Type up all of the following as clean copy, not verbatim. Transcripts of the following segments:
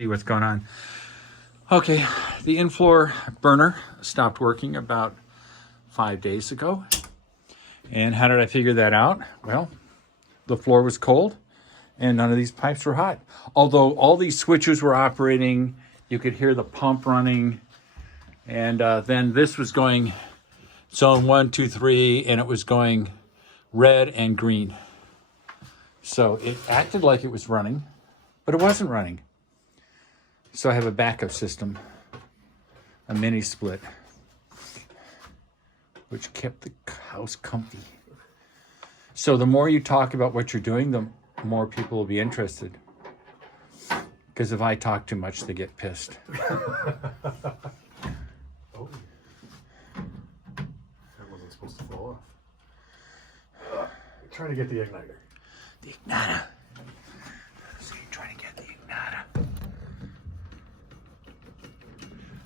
See what's going on. Okay, the in-floor burner stopped working about 5 days ago. And how did I figure that out? Well, the floor was cold and none of these pipes were hot. Although all these switches were operating, you could hear the pump running. And then this was going zone 1, 2, 3, and it was going red and green. So it acted like it was running, but it wasn't running. So I have a backup system, a mini split, which kept the house comfy. So the more you talk about what you're doing, the more people will be interested. Because if I talk too much, they get pissed. Oh. That wasn't supposed to fall off. Trying to get the igniter. The igniter. So you're trying to get the igniter.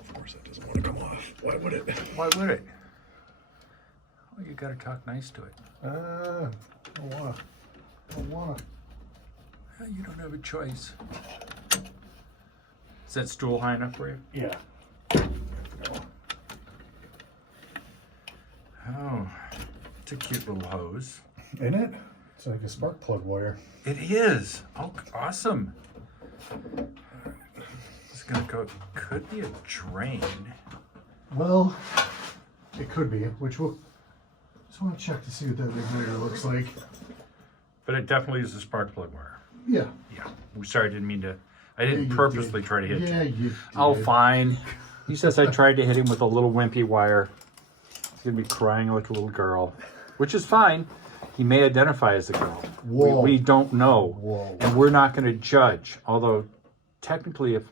Of course, that doesn't want to come off. Why would it? Why would it? Well, you gotta talk nice to it. I don't wanna. I don't wanna. Well, you don't have a choice. Is that stool high enough for you? Yeah. Oh, it's a cute little hose. Isn't it? It's like a spark plug wire. It is. Oh, awesome. It's gonna go. Could be a drain. Well, it could be, which we'll just want to check to see what that igniter looks like. But it definitely is a spark plug wire. Yeah. Yeah. I'm sorry, I didn't mean to. I didn't you purposely did. try to hit you. Yeah, you did. Oh, fine. He says I tried to hit him with a little wimpy wire. He's gonna be crying like a little girl, which is fine. He may identify as a girl. Whoa. We don't know. Whoa. And we're not going to judge. Although, technically, if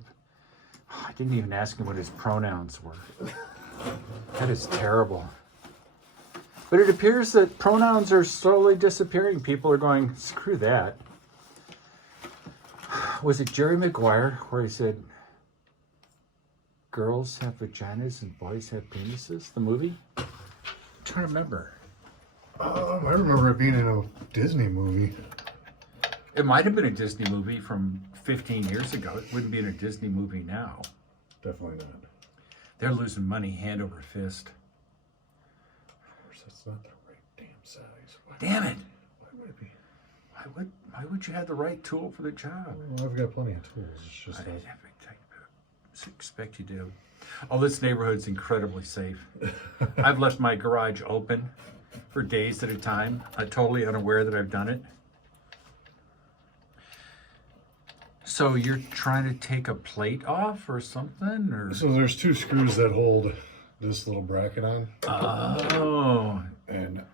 I didn't even ask him what his pronouns were. That is terrible. But it appears that pronouns are slowly disappearing. People are going, screw that. Was it Jerry Maguire where he said, girls have vaginas and boys have penises? The movie? I'm trying to remember. I remember it being in a Disney movie. It might have been a Disney movie from 15 years ago. It wouldn't be in a Disney movie now. Definitely not. They're losing money hand over fist. Of course, that's not the right damn size. Why Damn it! Why would it be? Why would you have the right tool for the job? Well, I've got plenty of tools. It's just I didn't expect you to. Oh, this neighborhood's incredibly safe. I've left my garage open for days at a time. I'm totally unaware that I've done it. So you're trying to take a plate off or something? Or So there's two screws that hold this little bracket on. Oh. And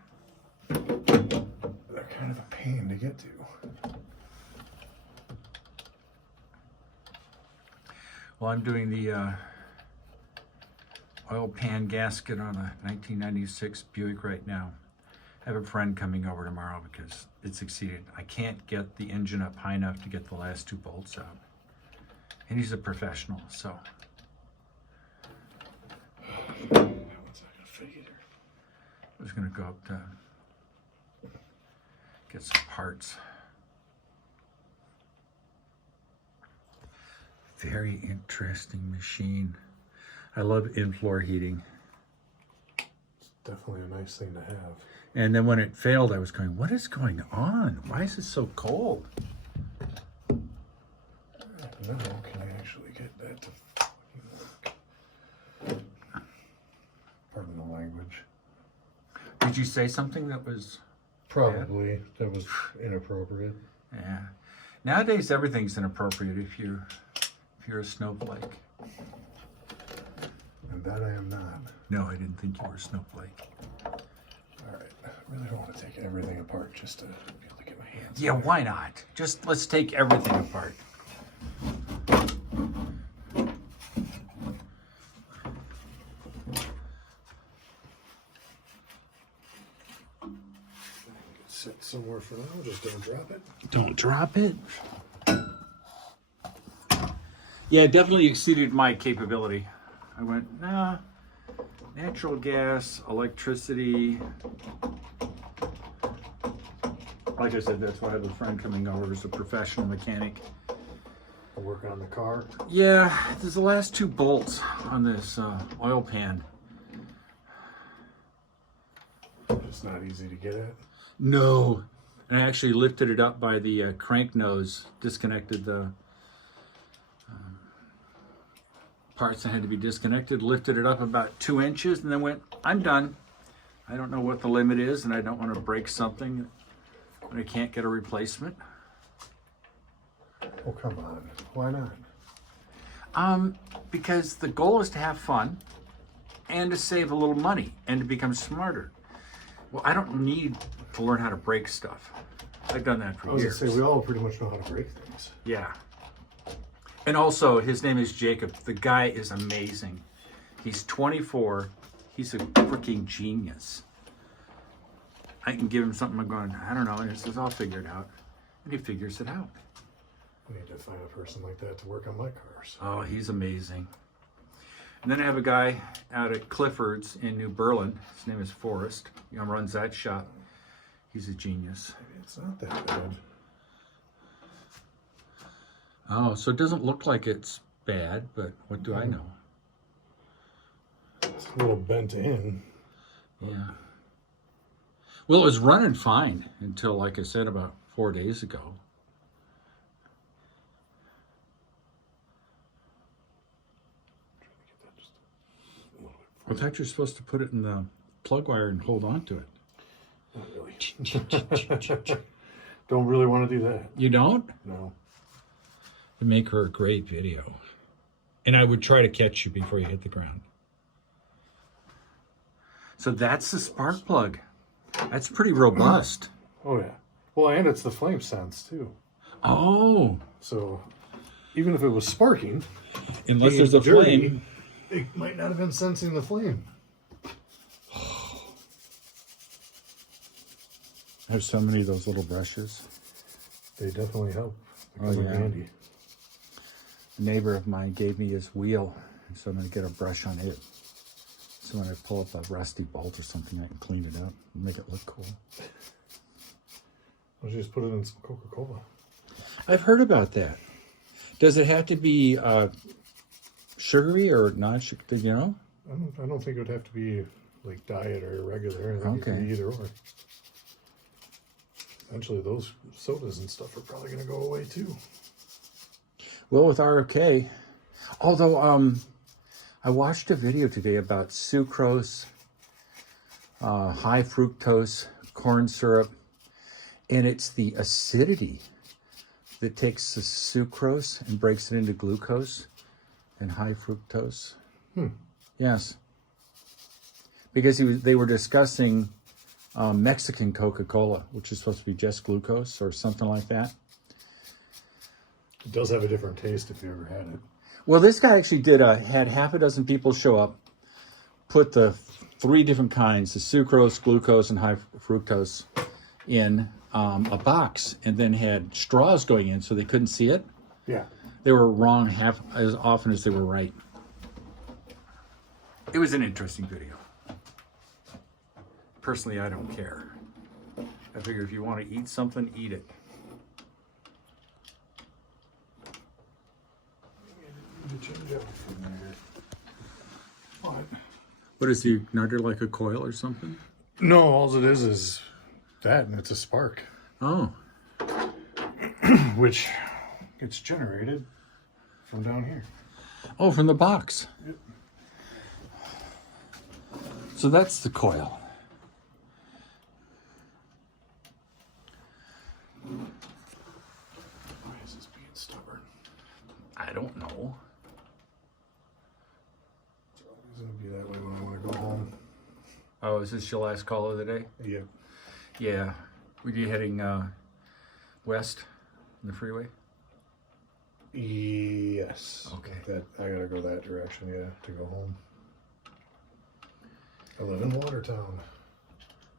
they're kind of a pain to get to. Well, I'm doing the oil pan gasket on a 1996 Buick right now. I have a friend coming over tomorrow because it's exceeded. I can't get the engine up high enough to get the last two bolts out. And he's a professional, so. That one's not gonna fit either. I was gonna go up to get some parts. Very interesting machine. I love in-floor heating. It's definitely a nice thing to have. And then when it failed, I was going, what is going on? Why is it so cold? Now, can I actually get that to fucking work? Pardon the language. Did you say something that was... Probably. That was inappropriate. Yeah. Nowadays, everything's inappropriate if you're a snowflake. And that I am not. No, I didn't think you were a snowflake. Alright, I really don't want to take everything apart just to be able to get my hands Yeah, on it. why not? Just let's take everything apart. Sit somewhere for now, just don't drop it. Don't drop it. Yeah, it definitely exceeded my capability. I went, nah, natural gas, electricity. Like I said, that's why I have a friend coming over who's a professional mechanic. Working on the car. Yeah, there's the last 2 bolts on this oil pan. It's not easy to get at. No. And I actually lifted it up by the crank nose, disconnected the parts that had to be disconnected, lifted it up about 2 inches, and then went, I'm done. I don't know what the limit is, and I don't want to break something when I can't get a replacement. Oh, come on. Why not? Because the goal is to have fun and to save a little money and to become smarter. Well, I don't need to learn how to break stuff. I've done that for years. I was going to say, we all pretty much know how to break things. Yeah. And also, his name is Jacob. The guy is amazing. He's 24. He's a freaking genius. I can give him something, I'm going, I don't know, and he says, I'll figure it out. And he figures it out. I need to find a person like that to work on my cars. Oh, he's amazing. And then I have a guy out at Clifford's in New Berlin. His name is Forrest. He runs that shop. He's a genius. It's not that bad. Oh, so it doesn't look like it's bad, but what do I know? It's a little bent in. Yeah. Well, it was running fine until, like I said, about 4 days ago. I thought you were supposed to put it in the plug wire and hold on to it. Not really. Don't really want to do that. You don't? No. It'd make her a great video. And I would try to catch you before you hit the ground. So that's the spark plug. That's pretty robust. Oh, yeah. Well, and it's the flame sense, too. Oh. So, even if it was sparking, Unless there's a dirty, flame. it might not have been sensing the flame. I have so many of those little brushes. They definitely help. They Oh, come in yeah. handy. A neighbor of mine gave me his wheel, so I'm going to get a brush on it. So when I pull up a rusty bolt or something, I can clean it up and make it look cool. Why don't you just put it in some Coca-Cola? I've heard about that. Does it have to be sugary or non-sugary? You know? I don't think it would have to be like diet or regular. I think it Okay. could be either or. Eventually, those sodas and stuff are probably going to go away too. Well, with RFK, although I watched a video today about sucrose, high fructose corn syrup, and it's the acidity that takes the sucrose and breaks it into glucose and high fructose. Yes, because they were discussing Mexican Coca-Cola, which is supposed to be just glucose or something like that. It does have a different taste if you ever had it. Well, this guy actually had half a dozen people show up, put the 3 different kinds, the sucrose, glucose, and high fructose, in a box, and then had straws going in so they couldn't see it. Yeah. They were wrong half as often as they were right. It was an interesting video. Personally, I don't care. I figure if you want to eat something, eat it. What is the igniter, like a coil or something? No, all it is that, and it's a spark, Oh, which gets generated from down here. oh, from the box. Yep. So that's the coil. Why is this being stubborn? I don't know. It's always going to be that way when I want to go home. Oh, is this your last call of the day? Yeah. Yeah. Were you heading west on the freeway? Yes. Okay. That I gotta go that direction, yeah, to go home. I live in Watertown.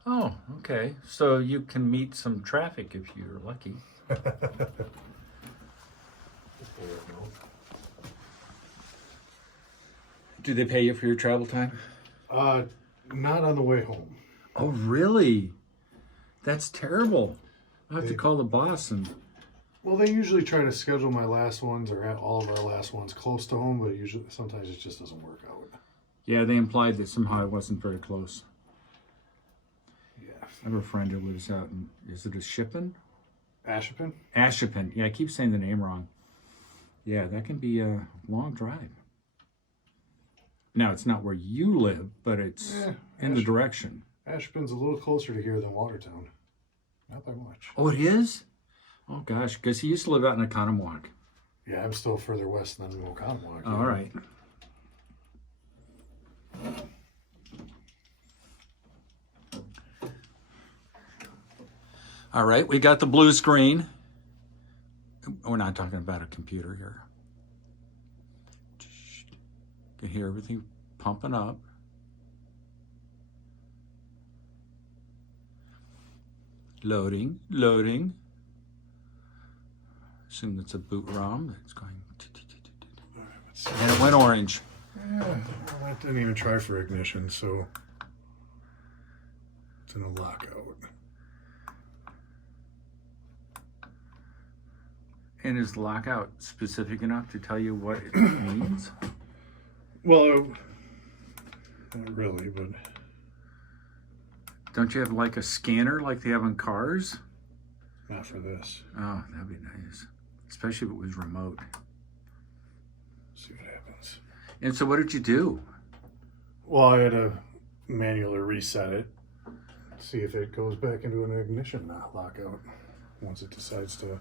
Oh, okay. So you can meet some traffic if you're lucky. Do they pay you for your travel time? Not on the way home. Oh, really? That's terrible. I'll have to call the boss and Well, they usually try to schedule my last ones or all of our last ones close to home, but usually sometimes it just doesn't work out. Yeah, they implied that somehow it wasn't very close. Yeah. I have a friend who lives out in, is it a Shippen? Ashipin? Ashipin. Yeah, I keep saying the name wrong. Yeah, that can be a long drive. Now, it's not where you live, but it's in the direction. Ashipin's a little closer to here than Watertown. Not by much. Oh, it is? Oh, gosh, because he used to live out in Oconomowoc. Yeah, I'm still further west than Oconomowoc. All right. All right, we got the blue screen. We're not talking about a computer here. You can hear everything pumping up. Loading, loading. Assume that's a boot ROM that's going. And it went orange. Yeah, I didn't even try for ignition, so it's in a lockout. And is the lockout specific enough to tell you what it means? Well, not really, but... Don't you have like a scanner like they have on cars? Not for this. Oh, that'd be nice. Especially if it was remote. See what happens. And so what did you do? Well, I had to manually reset it. See if it goes back into an ignition lockout once it decides to...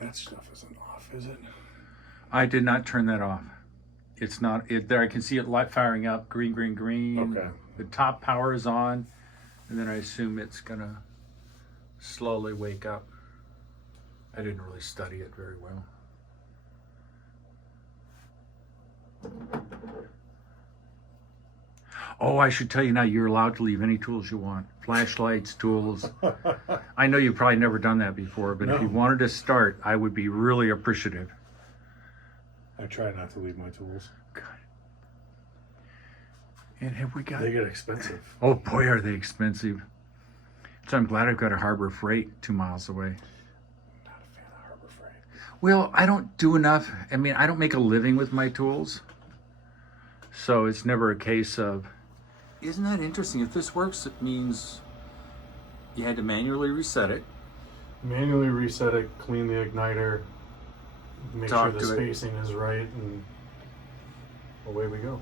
That stuff isn't off, is it? I did not turn that off. It's not it there. I can see it light firing up, green, green, green. Okay. The top power is on, and then I assume it's gonna slowly wake up. I didn't really study it very well. Oh, I should tell you now, you're allowed to leave any tools you want. Flashlights, tools. I know you've probably never done that before, but if you wanted to start, I would be really appreciative. I try not to leave my tools. God. And have we got... They get expensive. Oh boy, are they expensive. So I'm glad I've got a Harbor Freight 2 miles away. Not a fan of Harbor Freight. Well, I don't do enough. I mean, I don't make a living with my tools. So it's never a case of... Isn't that interesting? If this works, it means you had to manually reset it. Manually reset it, clean the igniter, make Talk sure the to it. spacing is right, and away we go.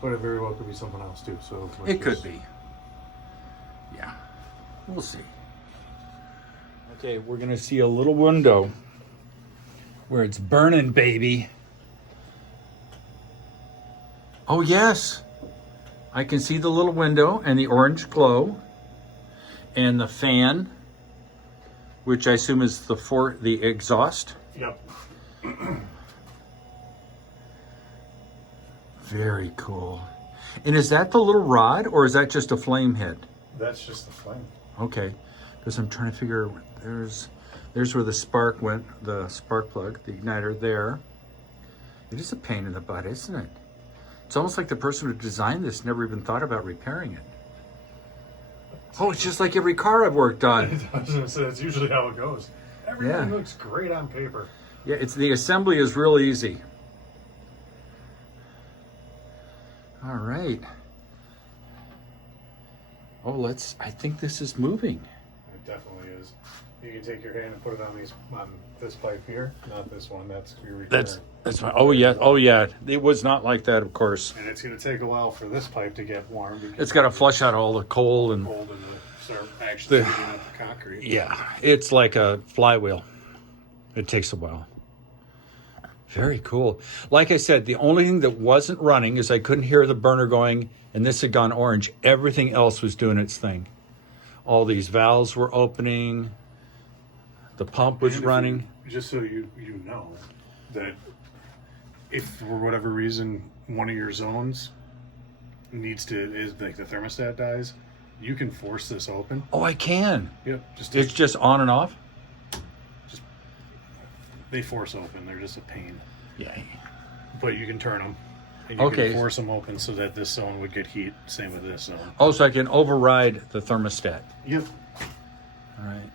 But it very well could be something else too. So It could be. Yeah, we'll see. Okay, we're gonna see a little window where it's burning, baby. Oh yes, I can see the little window and the orange glow and the fan, which I assume is the exhaust. Yep. Very cool. And is that the little rod or is that just a flame head? That's just the flame. Okay, because I'm trying to figure, there's where the spark went, the spark plug, the igniter there. It is a pain in the butt, isn't it? It's almost like the person who designed this never even thought about repairing it. Oh, it's just like every car I've worked on. That's usually how it goes. Everything Yeah. looks great on paper. Yeah, the assembly is real easy. All right. Oh, I think this is moving. It definitely is. You can take your hand and put it on this pipe here, not this one. That's your return. That's fine. Oh yeah. It was not like that, of course. And it's going to take a while for this pipe to get warm. Because It's got to flush out all the coal and cold and start actually heating up the concrete. yeah, it's like a flywheel. It takes a while. Very cool. Like I said, the only thing that wasn't running is I couldn't hear the burner going, and this had gone orange. Everything else was doing its thing. All these valves were opening. The pump was running. Just so you know that if for whatever reason one of your zones is like the thermostat dies, you can force this open. Oh, I can. Yep. It's just on and off? They force open. They're just a pain. Yeah. But you can turn them. And you Okay. can force them open so that this zone would get heat. Same with this zone. Oh, so I can override the thermostat. Yep. All right.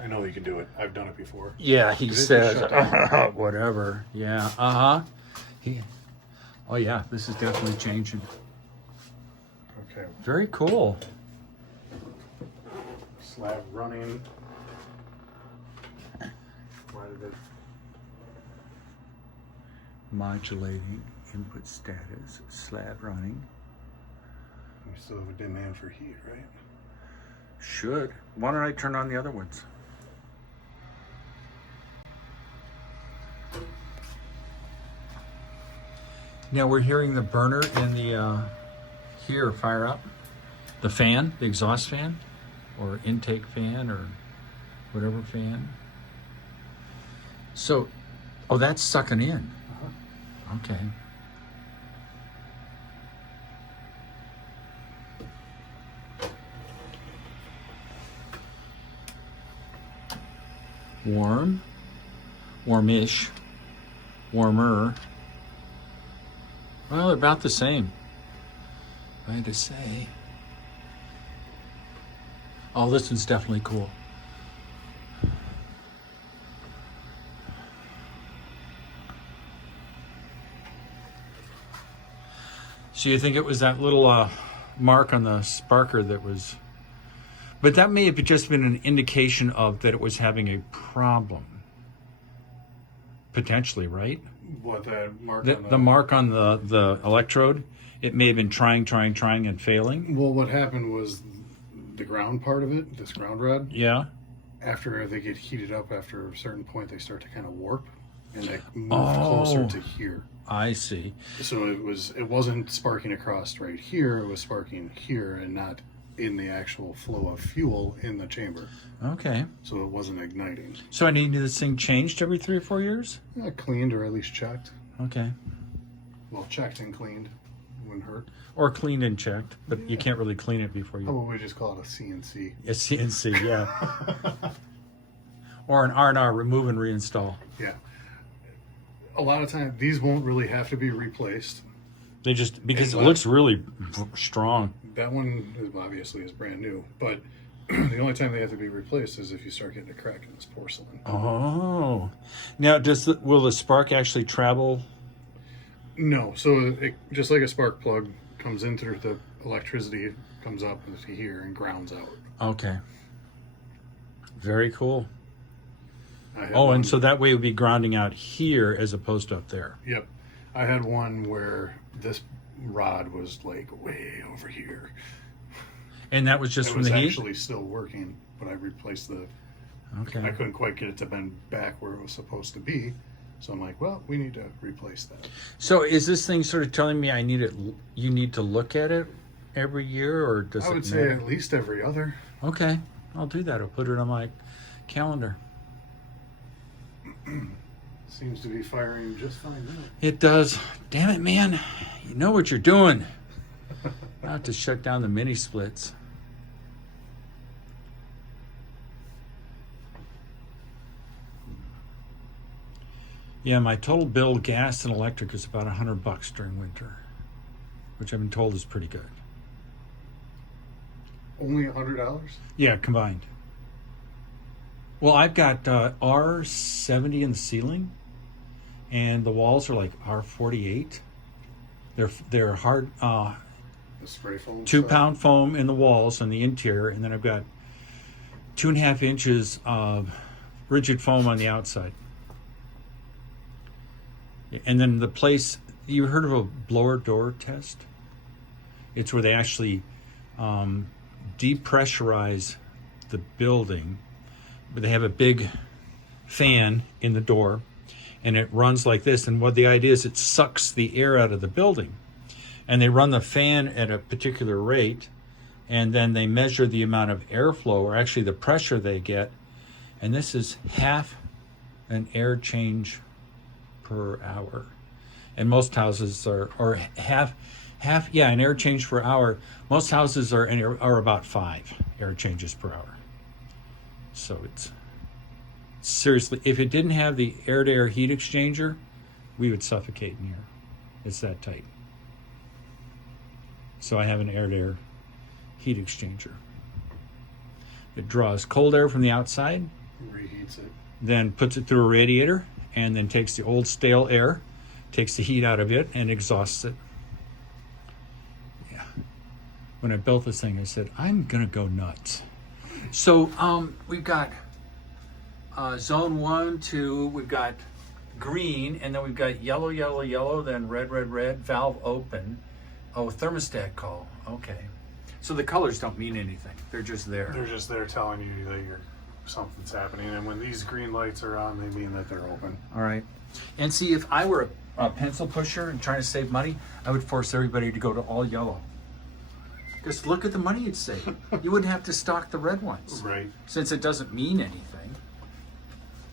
I know you can do it. I've done it before. Yeah, he Did it just says, shut down? whatever. Yeah, uh-huh. Oh, yeah, this is definitely changing. Okay. Very cool. Slab running. Why did it? Modulating input status, slab running. We still have a demand for heat, right? Should. Why don't I turn on the other ones? Now we're hearing the burner and the here fire up. The fan, the exhaust fan, or intake fan, or whatever fan. So, oh, that's sucking in. Okay. Warm, warmish, warmer. Well, they're about the same, I had to say. Oh, this one's definitely cool. So you think it was that little mark on the sparker that was... But that may have just been an indication of that it was having a problem. Potentially, right? What, that mark The, on the mark on the electrode, it may have been trying and failing. Well, what happened was the ground part of it, this ground rod, Yeah. after they get heated up, after a certain point, they start to kind of warp, and they move Oh. closer to here. I see. So it wasn't sparking across right here, it was sparking here and not in the actual flow of fuel in the chamber. Okay. So it wasn't igniting. So I need this thing changed every 3 or 4 years? Cleaned or at least checked. Okay. Well, checked and cleaned. Wouldn't hurt. Or cleaned and checked, but you can't really clean it before How you... about we just call it a CNC? A CNC, yeah. Or an R&R, remove and reinstall. Yeah. A lot of times, these won't really have to be replaced. They just, because it And looks really strong. That one obviously is brand new, but the only time they have to be replaced is if you start getting a crack in this porcelain. Oh. Now, will the spark actually travel? No, so it, just like a spark plug comes in through the electricity, comes up into here and grounds out. Okay. Very cool. I had Oh, one- and so that way it would be grounding out here as opposed to up there. Yep. I had one where this rod was like way over here. And that was just It from was the heat? actually still working, but I replaced the... Okay. I couldn't quite get it to bend back where it was supposed to be. So I'm like, well, we need to replace that. So is this thing sort of telling me you need to look at it every year, or does I it would say matter? at least every other. Okay, I'll do that. I'll put it on my calendar. Seems to be firing just fine now. It does. Damn it, man. You know what you're doing. I have to shut down the mini splits. Yeah, my total bill, gas and electric, is about $100 during winter, which I've been told is pretty good. Only $100? Yeah, combined. Well, I've got R70 in the ceiling, and the walls are like R48. They're hard, The spray foam? 2-pound foam in the walls and the interior, and then I've got 2.5 inches of rigid foam on the outside. And then the place, you heard of a blower door test? It's where they actually depressurize the building, but they have a big fan in the door, and it runs like this. And what the idea is, it sucks the air out of the building. And they run the fan at a particular rate, and then they measure the amount of airflow, or actually the pressure they get. And this is half an air change per hour. And most houses are, or half, yeah, an air change per hour. Most houses are about 5 air changes per hour. So it's seriously, if it didn't have the air-to-air heat exchanger, we would suffocate in here. It's that tight. So I have an air-to-air heat exchanger. It draws cold air from the outside Heats it. then puts it through a radiator, and then takes the old stale air, takes the heat out of it, and exhausts it. Yeah. When I built this thing, I said, I'm gonna go nuts. So we've got zone 1, 2, we've got green, and then we've got yellow, yellow, yellow, then red, red, red, valve open. Oh, thermostat call. Okay. So the colors don't mean anything. They're just there. They're just there telling you that something's happening, and when these green lights are on, they mean that they're open. All right. And see, if I were a pencil pusher and trying to save money, I would force everybody to go to all yellow. Just look at the money you'd save. You wouldn't have to stock the red ones. Right. Since it doesn't mean anything.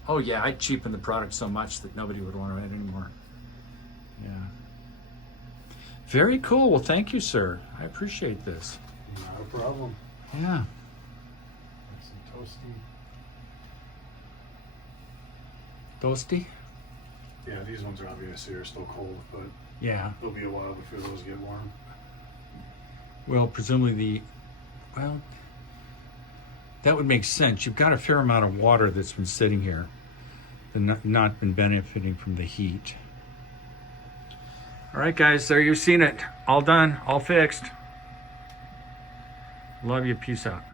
Oh yeah, I'd cheapen the product so much that nobody would want it anymore. Yeah. Very cool. Well, thank you, sir. I appreciate this. Not a problem. Yeah. That's some toasty. Toasty? Yeah, these ones are obviously are still cold, but Yeah. it'll be a while before those get warm. Well, presumably that would make sense. You've got a fair amount of water that's been sitting here and not been benefiting from the heat. All right, guys, there you've seen it. All done, all fixed. Love you. Peace out.